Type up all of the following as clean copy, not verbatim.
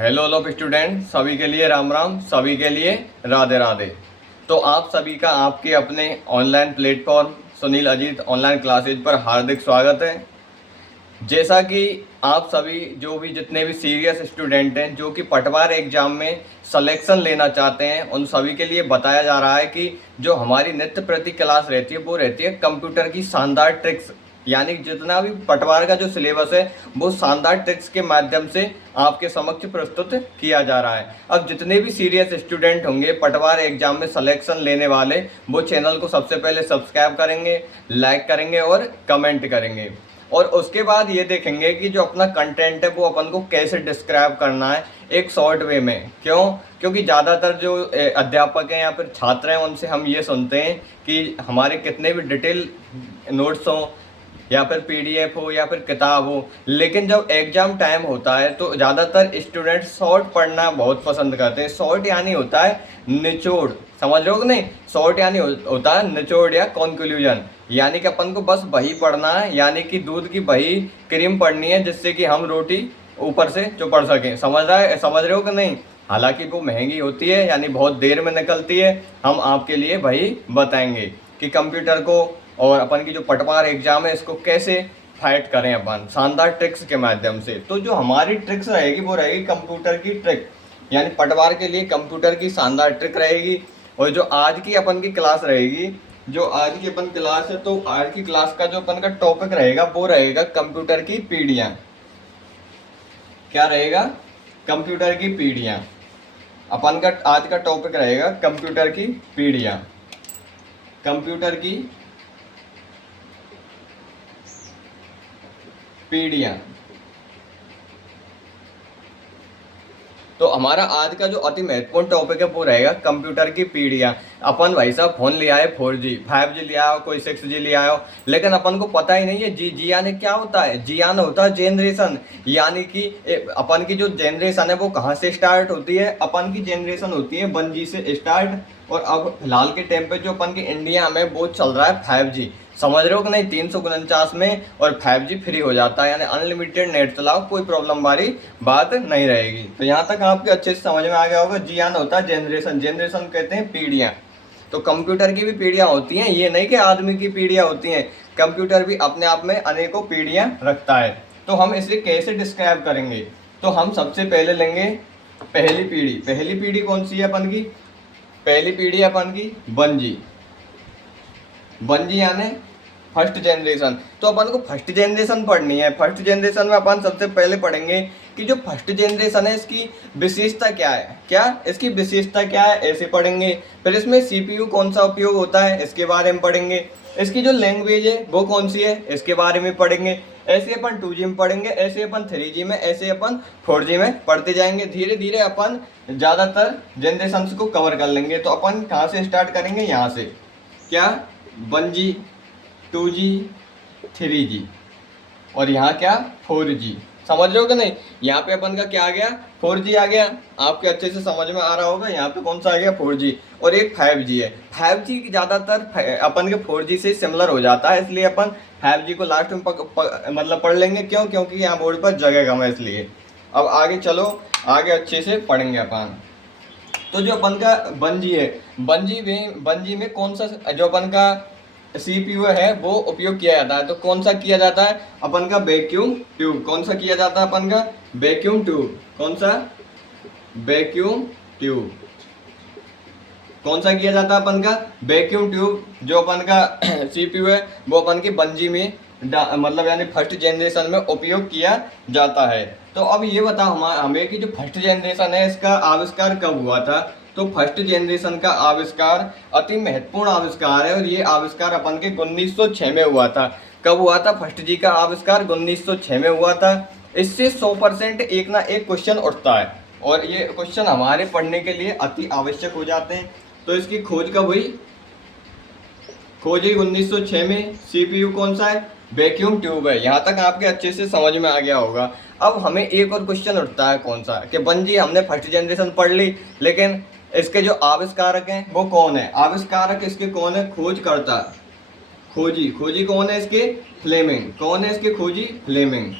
Hello लोग student, सभी के लिए राम राम, सभी के लिए राधे राधे। तो आप सभी का आपके अपने online platform Sunil Ajit online classes पर हार्दिक स्वागत है। जैसा कि आप सभी जो भी जितने भी सीरियस स्टूडेंट हैं जो कि पटवार एग्जाम में सिलेक्शन लेना चाहते हैं, उन सभी के लिए बताया जा रहा है कि जो हमारी नित्य प्रति क्लास रहती है वो रहती है कंप्यूटर की शानदार ट्रिक्स। यानी जितना भी पटवार का जो सिलेबस है वो शानदार ट्रिक्स के माध्यम से आपके समक्ष प्रस्तुत किया जा रहा है। अब जितने भी सीरियस स्टूडेंट होंगे पटवार एग्जाम में सिलेक्शन लेने वाले, वो चैनल को सबसे पहले सब्सक्राइब करेंगे, लाइक करेंगे और कमेंट करेंगे। और उसके बाद ये देखेंगे कि जो अपना कंटेंट है वो अपन को कैसे डिस्क्राइब करना है एक शॉर्ट वे में। क्योंकि ज़्यादातर जो अध्यापक हैं या फिर छात्र हैं उनसे हम ये सुनते हैं कि हमारे कितने भी डिटेल नोट्स हों या फिर पीडीएफ हो या फिर किताब हो, लेकिन जब एग्जाम टाइम होता है तो ज़्यादातर स्टूडेंट शॉर्ट पढ़ना बहुत पसंद करते हैं। शॉर्ट यानी होता है निचोड़, समझ रहे हो कि नहीं? शॉर्ट यानी होता है निचोड़ या कंक्लूजन। यानी कि अपन को बस वही पढ़ना है, यानी कि दूध की वही क्रीम पढ़नी है जिससे कि हम रोटी ऊपर से चुपड़ सकें। समझ रहे हो कि नहीं? हालांकि वो महंगी होती है, यानी बहुत देर में निकलती है। हम आपके लिए वही बताएंगे कि कंप्यूटर को और अपन की जो पटवार एग्जाम है इसको कैसे फाइट करें अपन शानदार ट्रिक्स के माध्यम से। तो जो हमारी ट्रिक्स रहेगी वो रहेगी कंप्यूटर की ट्रिक, यानी पटवार के लिए कंप्यूटर की शानदार ट्रिक रहेगी। और जो आज की अपन की क्लास रहेगी, जो आज की अपन क्लास है, तो आज की क्लास का जो अपन का टॉपिक रहेगा वो रहेगा कंप्यूटर की पीढ़ियाँ। क्या रहेगा? कंप्यूटर की पीढ़ियाँ। अपन का आज का टॉपिक रहेगा कंप्यूटर की पीढ़ियाँ। कंप्यूटर की पीढ़ियाँ। तो हमारा आज का जो अति महत्वपूर्ण टॉपिक है वो रहेगा कंप्यूटर की पीढ़ियाँ। अपन भाई साहब फोन ले आए 4G 5G ले आओ, कोई 6G ले आओ, लेकिन अपन को पता ही नहीं है जी यानी क्या होता है। जी यानी होता है जेनरेशन, यानी कि अपन की जो जेनरेशन है वो कहाँ से स्टार्ट होती है। अपन की जेनरेशन होती है 1G से स्टार्ट, और अब फिलहाल के टाइम पे जो अपन की इंडिया में वो चल रहा है 5G। समझ रहे हो कि नहीं? 349 में और 5G फ्री हो जाता है, यानी अनलिमिटेड नेट चलाओ, कोई प्रॉब्लम वाली बात नहीं रहेगी। तो यहाँ तक आपके अच्छे से समझ में आ गया होगा। जियान होता है जेनरेशन, जेनरेशन कहते हैं पीढ़ियाँ। तो कंप्यूटर की भी पीढ़ियाँ होती हैं, ये नहीं कि आदमी की पीढ़ियाँ होती हैं, कंप्यूटर भी अपने आप में अनेकों पीढ़ियाँ रखता है। तो हम इसे कैसे डिस्क्राइब करेंगे? तो हम सबसे पहले लेंगे पहली पीढ़ी। पहली पीढ़ी कौन सी है अपन की? पहली पीढ़ी अपन की 1G। 1G यानी फर्स्ट जनरेशन। तो अपन को फर्स्ट जनरेशन पढ़नी है। फर्स्ट जनरेशन में अपन सबसे पहले पढ़ेंगे कि जो फर्स्ट जनरेशन है इसकी विशेषता क्या है। क्या इसकी विशेषता क्या है, ऐसे पढ़ेंगे। फिर इसमें सीपीयू कौन सा उपयोग होता है इसके बारे में पढ़ेंगे। इसकी जो लैंग्वेज है वो कौन सी है इसके बारे में पढ़ेंगे। ऐसे अपन 2G में पढ़ेंगे, ऐसे अपन 3G में, ऐसे अपन 4G में पढ़ते जाएंगे। धीरे धीरे अपन ज़्यादातर जनरेशन को कवर कर लेंगे। तो अपन कहाँ से स्टार्ट करेंगे? यहाँ से। क्या? 1G 2G 3G और यहाँ क्या? 4G। समझ रहे हो कि नहीं? यहाँ पे अपन का क्या आ गया? 4G आ गया। आपके अच्छे से समझ में आ रहा होगा। यहाँ पे कौन सा आ गया? 4G। और एक 5G है। 5G ज़्यादातर अपन के 4G से सिमिलर हो जाता है, इसलिए अपन 5G को लास्ट में मतलब पढ़ लेंगे। क्यों? क्योंकि यहाँ बोर्ड पर जगह कम है, इसलिए। अब आगे चलो, आगे अच्छे से पढ़ेंगे अपन। तो जो अपन का 1G है, 1G में कौन सा जो अपन का CPU है वो उपयोग किया जाता है। तो कौन सा किया जाता है? अपन का वैक्यूम ट्यूब। कौन सा किया जाता है अपन का? Vacuum tube. कौन सा? Vacuum tube. कौन सा किया जाता है अपन का? Vacuum tube. जो अपन का CPU है वो अपन की 1G में मतलब यानी फर्स्ट जनरेशन में उपयोग किया जाता है। तो अब ये बता हमें कि जो फर्स्ट जनरेशन है इसका आविष्कार कब हुआ था? तो फर्स्ट जनरेशन का आविष्कार अति महत्वपूर्ण आविष्कार है, और ये आविष्कार अपन के 1906 में हुआ था। कब हुआ था फर्स्ट जी का आविष्कार? 1906 में हुआ था। इससे 100% एक ना एक क्वेश्चन उठता है, और ये क्वेश्चन हमारे पढ़ने के लिए अति आवश्यक हो जाते हैं। तो इसकी खोज कब हुई? खोज हुई 1906 में। CPU कौन सा है? वैक्यूम ट्यूब है। यहाँ तक आपके अच्छे से समझ में आ गया होगा। अब हमें एक और क्वेश्चन उठता है, कौन सा? कि 1G हमने फर्स्ट जनरेशन पढ़ ली, लेकिन इसके जो आविष्कारक हैं वो कौन है? आविष्कारक इसके कौन है? खोजकर्ता, खोजी कौन है इसके? फ्लेमिंग। कौन है इसके खोजी? फ्लेमिंग।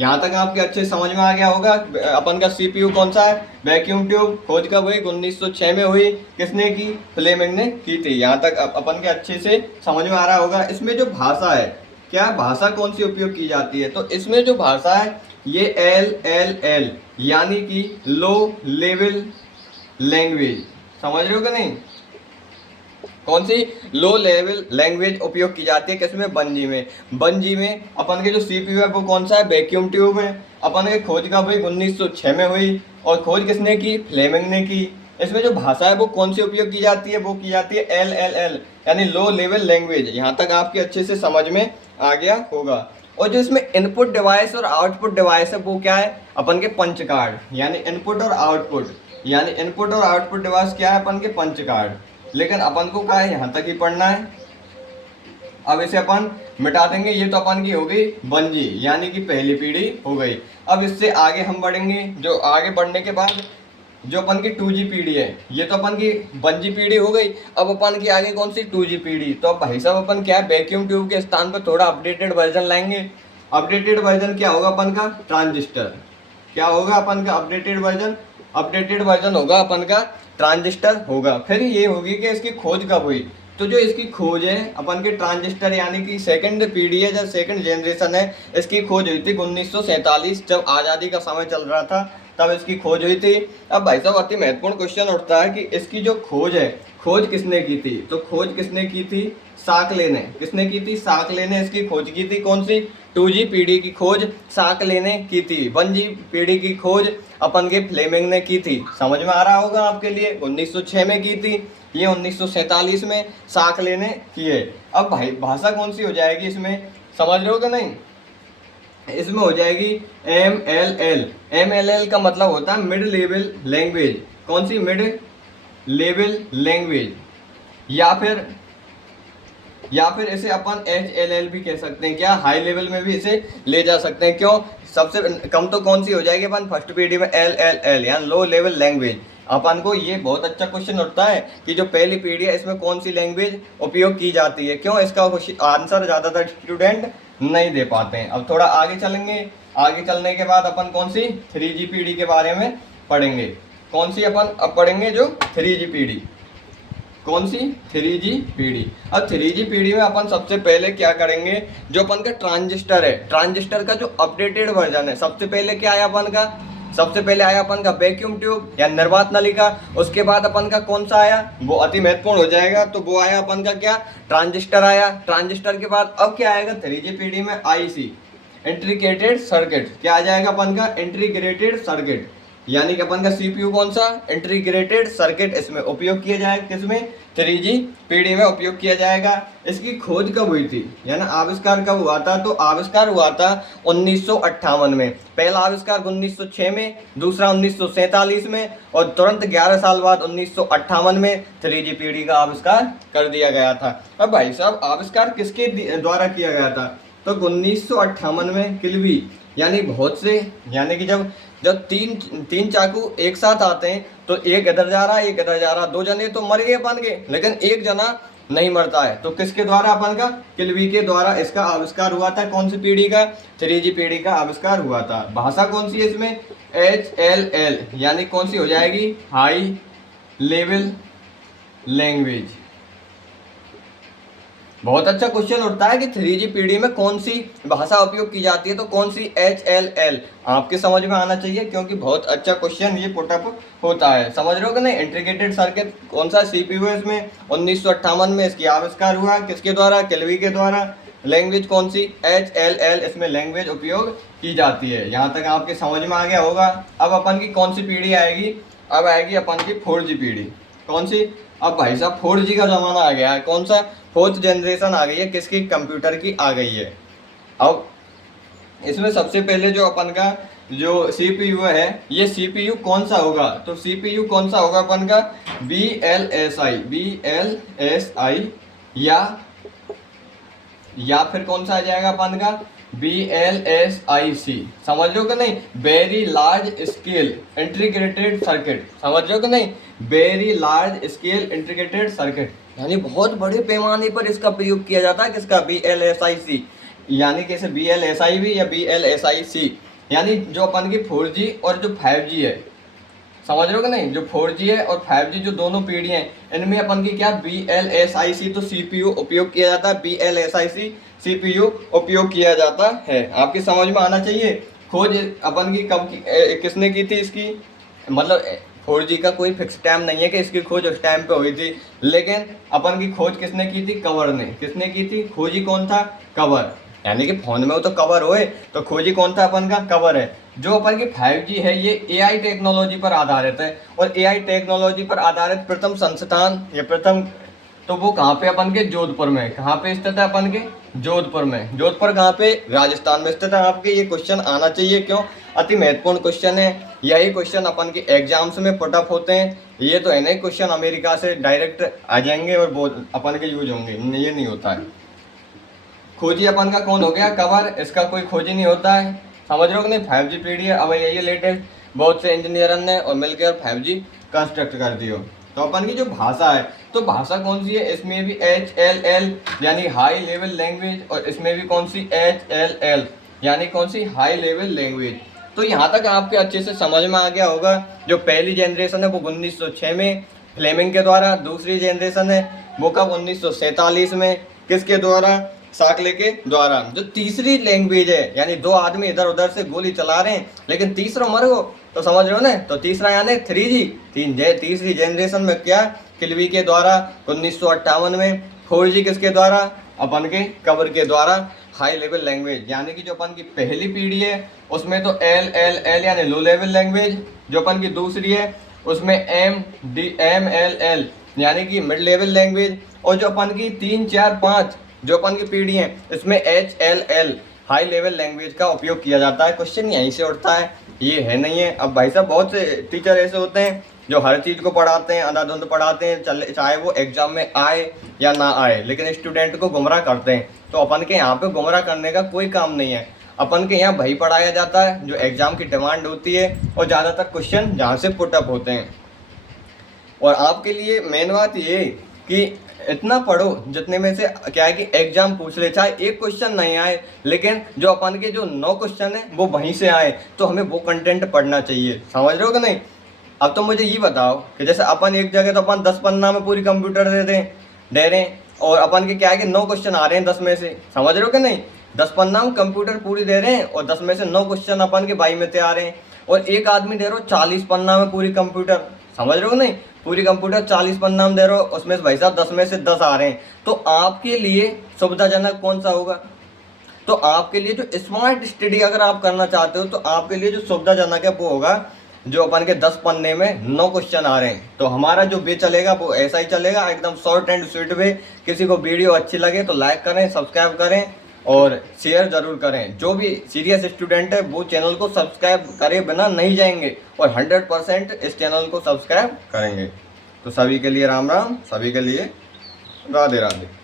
यहाँ तक आपके अच्छे समझ में आ गया होगा। अपन का सीपीयू कौन सा है, वैक्यूम ट्यूब। खोज कब हुई, 1906 में हुई। किसने की, फ्लेमिंग ने की थी। यहाँ तक अपन के अच्छे से समझ में आ रहा होगा। इसमें जो भाषा है, क्या भाषा कौन सी उपयोग की जाती है, तो इसमें जो भाषा है ये LLL यानी कि लो लेवल लैंग्वेज। समझ रहे हो कि नहीं, कौन सी लो लेवल लैंग्वेज उपयोग की जाती है किसमें, बंजी में। बंजी में अपन के जो सीपीयू है वो कौन सा है, वैक्यूम ट्यूब है। अपन के खोज कब हुई, 1906 में हुई। और खोज किसने की, फ्लेमिंग ने की। इसमें जो भाषा है वो कौन सी उपयोग की जाती है, वो की जाती है LLL यानी लो लेवल लैंग्वेज। यहाँ तक आपके अच्छे से समझ में आ गया होगा। और जो इसमें इनपुट डिवाइस और आउटपुट डिवाइस है वो क्या है, अपन के पंच कार्ड, यानी इनपुट और आउटपुट, यानी इनपुट और आउटपुट डिवाइस क्या है, अपन के पंच कार्ड। लेकिन अपन को क्या है, यहाँ तक ही पढ़ना है। अब इसे अपन मिटा देंगे। ये तो अपन की हो गई बंजी यानी कि पहली पीढ़ी हो गई। अब इससे आगे हम बढ़ेंगे। जो आगे बढ़ने के बाद जो अपन की 2G पीढ़ी है, ये तो अपन की बंजी पीढ़ी हो गई। अब अपन की आगे कौन सी, 2G पीढ़ी। तो अब भाई साहब अपन क्या है, वैक्यूम ट्यूब के स्थान पर थोड़ा अपडेटेड वर्जन लाएंगे। अपडेटेड वर्जन क्या होगा अपन का, ट्रांजिस्टर। क्या होगा अपन का अपडेटेड वर्जन, अपडेटेड वर्जन होगा अपन का ट्रांजिस्टर होगा। फिर ये होगी कि इसकी खोज कब हुई, तो जो इसकी खोज है अपन के ट्रांजिस्टर यानी कि सेकंड पीढ़ी है, जब सेकंड जनरेशन है, इसकी खोज हुई थी 1947, जब आज़ादी का समय चल रहा था तब इसकी खोज हुई थी। अब भाई साहब अति महत्वपूर्ण क्वेश्चन उठता है कि इसकी जो खोज है, खोज किसने की थी, तो खोज किसने की थी, साकले ने। किसने की थी, साकले ने इसकी खोज की थी। कौन सी, 2G पीढ़ी की खोज साकले ने की थी। 1G पीढ़ी की खोज अपन के फ्लेमिंग ने की थी। समझ में आ रहा होगा आपके लिए, 1906 में की थी, ये 1947 में साकले ने की है। अब भाई भाषा कौन सी हो जाएगी इसमें, समझ रहे हो कि नहीं, इसमें हो जाएगी MLL। MLL का मतलब होता है मिड लेवल लैंग्वेज। कौन सी, मिड लेवल लैंग्वेज। या फिर इसे अपन HLL भी कह सकते हैं। क्या, हाई लेवल में भी इसे ले जा सकते हैं। क्यों, सबसे कम तो कौन सी हो जाएगी अपन फर्स्ट पीढ़ी में, LLL यानी लो लेवल लैंग्वेज। अपन को ये बहुत अच्छा क्वेश्चन उठता है कि जो पहली पीढ़ी है इसमें कौन सी लैंग्वेज उपयोग की जाती है। क्यों, इसका आंसर ज़्यादातर स्टूडेंट नहीं दे पाते हैं। अब थोड़ा आगे चलेंगे। आगे चलने के बाद अपन कौन सी 3G पीढ़ी के बारे में पढ़ेंगे। कौन सी अपन अब पढ़ेंगे, जो 3G पीढ़ी। कौन सी, 3G पीढ़ी। अब 3G पीढ़ी में अपन सबसे पहले क्या करेंगे, जो अपन का ट्रांजिस्टर है, ट्रांजिस्टर का जो अपडेटेड वर्जन है, सबसे पहले क्या आया अपन का, सबसे पहले आया अपन का वैक्यूम ट्यूब या निर्वात नलिका। उसके बाद अपन का कौन सा आया, वो अति महत्वपूर्ण हो जाएगा, तो वो आया अपन का क्या, ट्रांजिस्टर आया। ट्रांजिस्टर के बाद अब क्या आएगा 3G पीढ़ी में, IC इंटीग्रेटेड सर्किट। क्या आ जाएगा अपन का, इंटीग्रेटेड सर्किट, यानी कि अपन का सीपीयू कौन सा, इंटीग्रेटेड सर्किट इसमें उपयोग किया जाएगा। किसमें, 3G पीढ़ी में उपयोग किया जाएगा। इसकी खोज कब हुई थी, यानी आविष्कार कब हुआ था, तो आविष्कार हुआ था 1958 में। पहला आविष्कार 1906 में, दूसरा 1947 में, और तुरंत 11 साल बाद 1958 में 3G पीढ़ी का आविष्कार कर दिया गया था। अब भाई साहब आविष्कार किसके द्वारा किया गया था, तो 1958 में किल्वी, यानी बहुत से, यानी कि जब तीन चाकू एक साथ आते हैं तो एक इधर जा रहा है एक इधर जा रहा है, दो जने तो मर गए अपन के, लेकिन एक जना नहीं मरता है। तो किसके द्वारा, अपन का किल्वी के द्वारा इसका आविष्कार हुआ था। कौन सी पीढ़ी का, 3G पीढ़ी का आविष्कार हुआ था। भाषा कौन सी है इसमें, HLL यानी कौन सी हो जाएगी, हाई लेवल लैंग्वेज। बहुत अच्छा क्वेश्चन उठता है कि 3G पीढ़ी में कौन सी भाषा उपयोग की जाती है, तो कौन सी, HLL। आपके समझ में आना चाहिए क्योंकि बहुत अच्छा क्वेश्चन ये पुटअप होता है। समझ रहे हो कि नहीं। इंटीग्रेटेड सर्किट कौन सा सीपीयू है इसमें, 1958 में इसकी आविष्कार हुआ, किसके द्वारा, किल्वी के द्वारा। लैंग्वेज कौन सी, HLL इसमें लैंग्वेज उपयोग की जाती है। यहाँ तक आपके समझ में आ गया होगा। अब अपन की कौन सी पीढ़ी आएगी, अब आएगी अपन की 4G पीढ़ी। कौन सी, अब भाई साहब 4G का जमाना आ गया है। कौन सा, 4th जनरेशन आ गई है, किसकी, कंप्यूटर की आ गई है। अब इसमें सबसे पहले जो अपन का जो सीपीयू है, ये सीपीयू कौन सा होगा, तो सीपीयू कौन सा होगा अपन का, BLSI या फिर कौन सा आ जाएगा अपन का, BLSIC। समझ लो कि नहीं, very large scale integrated circuit. समझ लो कि नहीं, very large scale integrated circuit, यानी बहुत बड़े पैमाने पर इसका प्रयोग किया जाता है। किसका, BLSIC, यानी कि इसे BLSI भी या BLSIC यानी जो अपन की 4G और जो 5G है, समझ रहे हो कि नहीं, जो 4G है और 5G जो दोनों पीढ़ी हैं, इनमें अपन की क्या VLSIC तो CPU उपयोग किया जाता है, VLSIC CPU उपयोग किया जाता है। आपकी समझ में आना चाहिए। खोज अपन की कब की किसने की थी इसकी, मतलब 4G का कोई फिक्स टाइम नहीं है कि इसकी खोज उस टाइम पे हुई थी, लेकिन अपन की खोज किसने की थी, कवर ने। किसने की थी, खोजी कौन था, कवर। यानी कि फोन में वो तो कवर होए, तो खोजी कौन था, अपन का कवर है। जो अपन की 5G है ये AI टेक्नोलॉजी पर आधारित है, और AI टेक्नोलॉजी पर आधारित प्रथम संस्थान या प्रथम, तो वो कहाँ पे, अपन के जोधपुर में। कहाँ पे स्थित है, अपन के जोधपुर में। जोधपुर कहाँ पे, राजस्थान में स्थित है। आपके ये क्वेश्चन आना चाहिए, क्यों, अति महत्वपूर्ण क्वेश्चन है। यही क्वेश्चन अपन के एग्जाम्स में पुट अप होते हैं। ये तो है नहीं क्वेश्चन अमेरिका से डायरेक्ट आ जाएंगे और बहुत अपन के यूज होंगे, ये नहीं होता है। खोजी अपन का कौन हो गया, कवर, इसका कोई खोजी नहीं होता है। समझ रहे हो कि नहीं, 5G पीढ़ी है। अब यही लेटेस्ट बहुत से इंजीनियर ने और मिलकर 5G कंस्ट्रक्ट कर दियो। तो अपन की जो भाषा है, तो भाषा कौन सी है, इसमें भी HLL यानी हाई लेवल लैंग्वेज, और इसमें भी कौन सी, HLL यानी कौन सी, हाई लेवल लैंग्वेज। तो यहाँ तक आपके अच्छे से समझ में आ गया होगा। जो पहली जनरेशन है वो 1906 में फ्लेमिंग के द्वारा, दूसरी जनरेशन है वो कब, 1947 में, किसके द्वारा, साकले के द्वारा। जो तीसरी लैंग्वेज है, यानी दो आदमी इधर उधर से गोली चला रहे हैं लेकिन तीसरा मर गो, तो समझ रहे हो ना, तो तीसरा यानी 3G, तीसरी जनरेशन में क्या, किल्वी के द्वारा 1958 में। 4G किसके द्वारा, अपन के कवर के द्वारा, हाई लेवल लैंग्वेज। यानी कि जो अपन की पहली पीढ़ी है उसमें तो LLL यानी लो लेवल लैंग्वेज, जो अपन की दूसरी है उसमें MLL यानी कि मिड लेवल लैंग्वेज, और जो अपन की 3, 4, 5 जो अपन की पीढ़ी है इसमें HLL हाई लेवल लैंग्वेज का उपयोग किया जाता है। क्वेश्चन यहीं से उठता है, ये है नहीं है। अब भाई साहब बहुत से टीचर ऐसे होते हैं जो हर चीज़ को पढ़ाते हैं, अंधाधुंध पढ़ाते हैं, चाहे वो एग्जाम में आए या ना आए, लेकिन स्टूडेंट को गुमराह करते हैं। तो अपन के यहाँ पे गुमराह करने का कोई काम नहीं है। अपन के यहाँ वही पढ़ाया जाता है जो एग्जाम की डिमांड होती है, और ज़्यादातर क्वेश्चन जहाँ से पुटअप होते हैं। और आपके लिए मेन बात ये कि इतना पढ़ो जितने में से क्या है कि एग्जाम पूछ ले, चाहे एक क्वेश्चन नहीं आए, लेकिन जो अपन के जो 9 क्वेश्चन है वो वहीं से आए, तो हमें वो कंटेंट पढ़ना चाहिए। समझ रहे हो कि नहीं। अब तो मुझे ये बताओ कि जैसे अपन एक जगह तो अपन 10 पन्ना में पूरी कंप्यूटर दे रहे हैं, और अपन के क्या है कि 9 क्वेश्चन आ रहे हैं 10 में से। समझ रहे हो कि नहीं, 10 पन्ना में कंप्यूटर पूरी दे रहे हैं और 10 में से 9 क्वेश्चन अपन के बाई में से आ रहे हैं, और एक आदमी दे रहे हो 40 पन्ना में पूरी कंप्यूटर। समझ रहे हो नहीं, पूरी कंप्यूटर 40 पन्ना में दे रहे हो, उसमें से भाई साहब 10 में से 10 आ रहे हैं, तो आपके लिए सुविधाजनक कौन सा होगा। तो आपके लिए जो स्मार्ट स्टडी अगर आप करना चाहते हो, तो आपके लिए जो सुविधाजनक है वो होगा जो अपन के 10 पन्ने में 9 क्वेश्चन आ रहे हैं। तो हमारा जो वे चलेगा वो ऐसा ही चलेगा, एकदम शॉर्ट एंड स्वीट वे। किसी को वीडियो अच्छी लगे तो लाइक करें, सब्सक्राइब करें और शेयर ज़रूर करें। जो भी सीरियस स्टूडेंट है वो चैनल को सब्सक्राइब करे बिना नहीं जाएंगे, और 100% इस चैनल को सब्सक्राइब करेंगे। तो सभी के लिए राम राम, सभी के लिए राधे राधे।